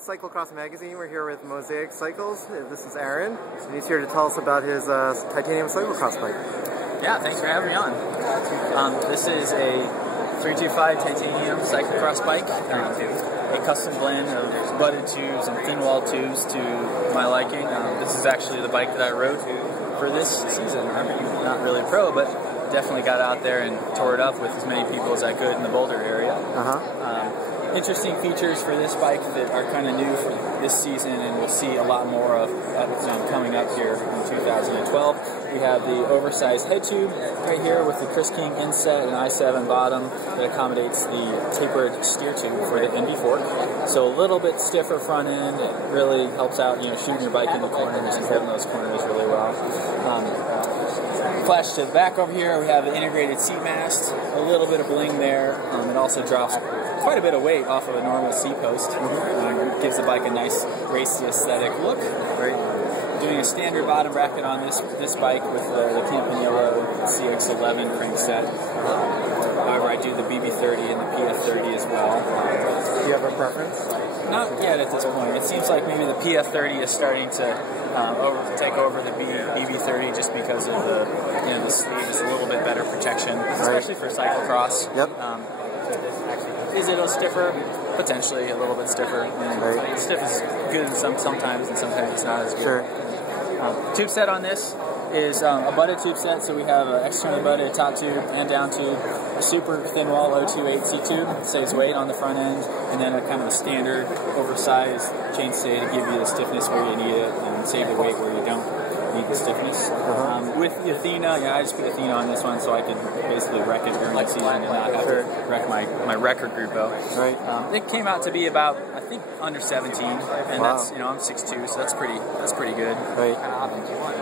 Cyclocross Magazine. We're here with Mosaic Cycles. This is Aaron, and he's here to tell us about his titanium cyclocross bike. Yeah, thanks for having me on. This is a 325 titanium cyclocross bike, a custom blend of butted tubes and thin wall tubes to my liking. This is actually the bike that I rode for this season. I'm not really a pro, but definitely got out there and tore it up with as many people as I could in the Boulder area. Interesting features for this bike that are kind of new for this season, and we'll see a lot more of coming up here in 2012. We have the oversized head tube right here with the Chris King inset and I7 bottom that accommodates the tapered steer tube for the NB fork. So a little bit stiffer front end. It really helps out, shooting your bike into corners and holding those corners really well. Flash to the back over here, we have the integrated seat mast, a little bit of bling there. It also drops quite a bit of weight off of a normal seat post. Gives the bike a nice racy aesthetic look. Doing a standard bottom bracket on this bike with the Campanile CX11 crankset. However, I do the BB30 and the PF30 as well. Do you have a preference? Not yet at this point. It seems like maybe the PF30 is starting to take over the BB30 just because of the sleeve is a little bit better protection, especially for cyclocross. Yep. Is it a stiffer? Potentially a little bit stiffer. Stiff is good sometimes, and sometimes it's not as good. Sure. Tube set on this is a butted tube set, so we have an externally butted top tube and down tube, a super thin wall 028C tube, saves weight on the front end, and then a kind of a standard oversized chainstay to give you the stiffness where you need it and save the weight where you don't need the stiffness. With the Athena, I just put Athena on this one so I could basically wreck it during the season and not have to wreck my record group out. It came out to be about, I think, under 17, and that's, I'm 6'2", so that's pretty good.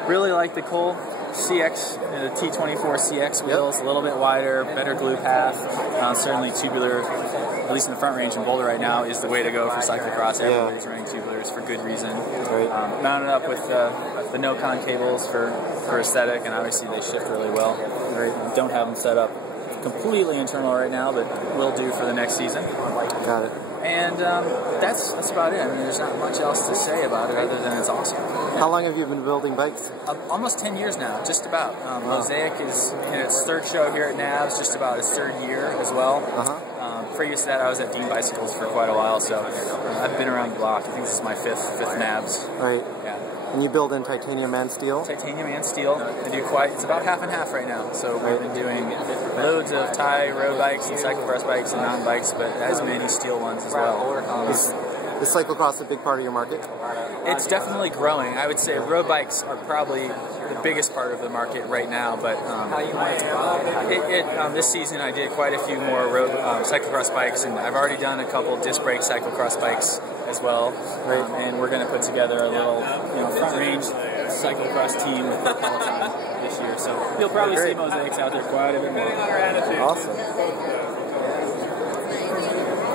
Really like the Cole CX, the T24 CX wheels, a little bit wider, better glue path, certainly tubular, at least in the front range in Boulder right now, is the way to go for cyclocross. Everybody's running tubulars for good reason. Mounted up with the no-con cables for aesthetic, and obviously they shift really well. Don't have them set up completely internal right now, but will do for the next season. Got it. And that's about it. I mean, there's not much else to say about it other than it's awesome. How long have you been building bikes? Almost 10 years now, just about. Mosaic is in its third show here at NABS, just about its third year as well. Previous to that, I was at Dean Bicycles for quite a while, so I've been around the block. I think this is my fifth NABS. And you build in titanium and steel? Titanium and steel. It's about half and half right now. So we've been doing loads of Thai road bikes and cyclocross bikes and mountain bikes, but as many steel ones as well. Is cyclocross a big part of your market? It's definitely growing. I would say road bikes are probably the biggest part of the market right now, but this season I did quite a few more road cyclocross bikes, and I've already done a couple disc brake cyclocross bikes as well. And we're going to put together a little front range cyclocross team with the Peloton this year. So you'll probably see Mosaics out there quite a bit more. Awesome.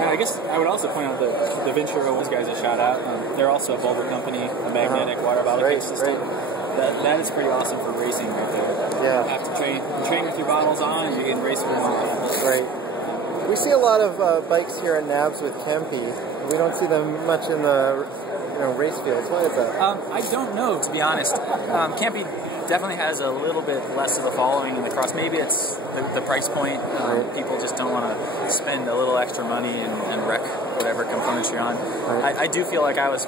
I guess I would also point out the Ventura, those guys a shout out. They're also a Boulder company, a magnetic water bottle case system. That is pretty awesome for racing right there. You don't have to train with your bottles on, and you can race with them off. We see a lot of bikes here at NABS with Kempe. We don't see them much in the race fields. Why is that? I don't know, to be honest. Kempe definitely has a little bit less of a following in the cross. Maybe it's the price point. People just don't want to spend a little extra money and wreck whatever components you're on. I do feel like I was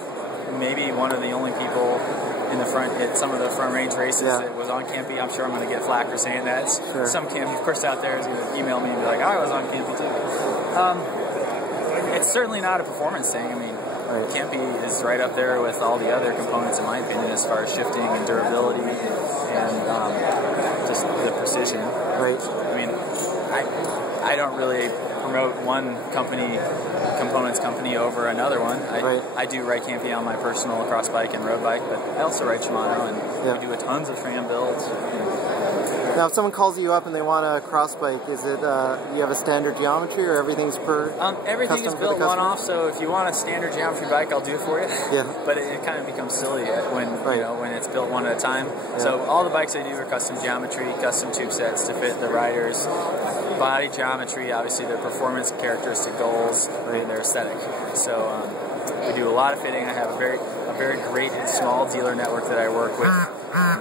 maybe one of the only people in the front at some of the front range races that was on Kempe. I'm sure I'm going to get flack for saying that. Some Kempe person out there is going to email me and be like, I was on Kempe too. It's certainly not a performance thing. I mean, Kempe is right up there with all the other components, in my opinion, as far as shifting and durability and just the precision. I mean, I don't really promote one components company over another one. I do ride Kempe on my personal cross bike and road bike, but I also ride Shimano, and we do tons of tram builds. Now, if someone calls you up and they want a cross bike, is it you have a standard geometry, or everything's everything is built one-off. So if you want a standard geometry bike, I'll do it for you. But it kind of becomes silly when when it's built one at a time. So all the bikes I do are custom geometry, custom tube sets to fit the riders' body geometry, obviously their performance characteristic goals, and their aesthetic. So We do a lot of fitting. I have a very great and small dealer network that I work with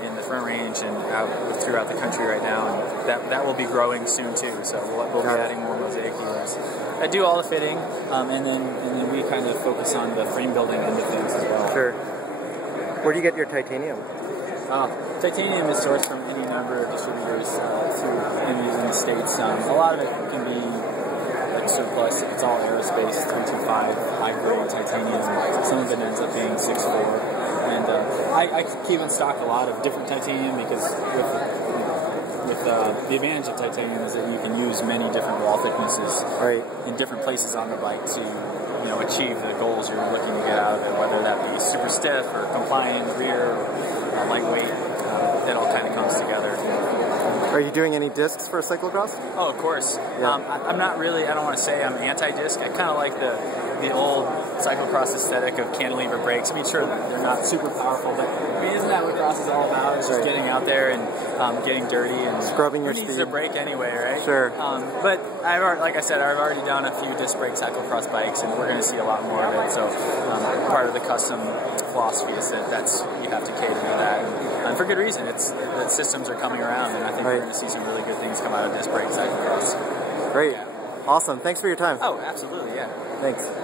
in the Front Range and throughout the country right now, and that will be growing soon too. So we'll be adding more Mosaic dealers. I do all the fitting, and then we kind of focus on the frame building end of things as well. Sure. Where do you get your titanium? Titanium is sourced from any number of distributors in the States. A lot of it can be like surplus. It's all aerospace, 325, high-grade titanium. Some of it ends up being 6.4. And I keep in stock a lot of different titanium because the advantage of titanium is that you can use many different wall thicknesses in different places on the bike to achieve the goals you're looking to get out of it, whether that be super stiff or compliant in the rear or lightweight. It all kind of comes together. Are you doing any discs for cyclocross? Oh, of course. Yeah. I'm not really, I don't want to say I'm anti-disc. I kind of like the old cyclocross aesthetic of cantilever brakes. I mean, sure, they're not super powerful, but isn't that what cross is all about? It's just getting out there and getting dirty and scrubbing your speed. Needs a brake anyway, right? Sure. But like I said, I've already done a few disc brake cyclocross bikes, and we're going to see a lot more of it. So part of the custom philosophy is that you have to cater to that, and for good reason. The systems are coming around, and I think we're going to see some really good things come out of disc brake cyclocross. Great. Yeah. Awesome. Thanks for your time. Oh, absolutely. Yeah. Thanks.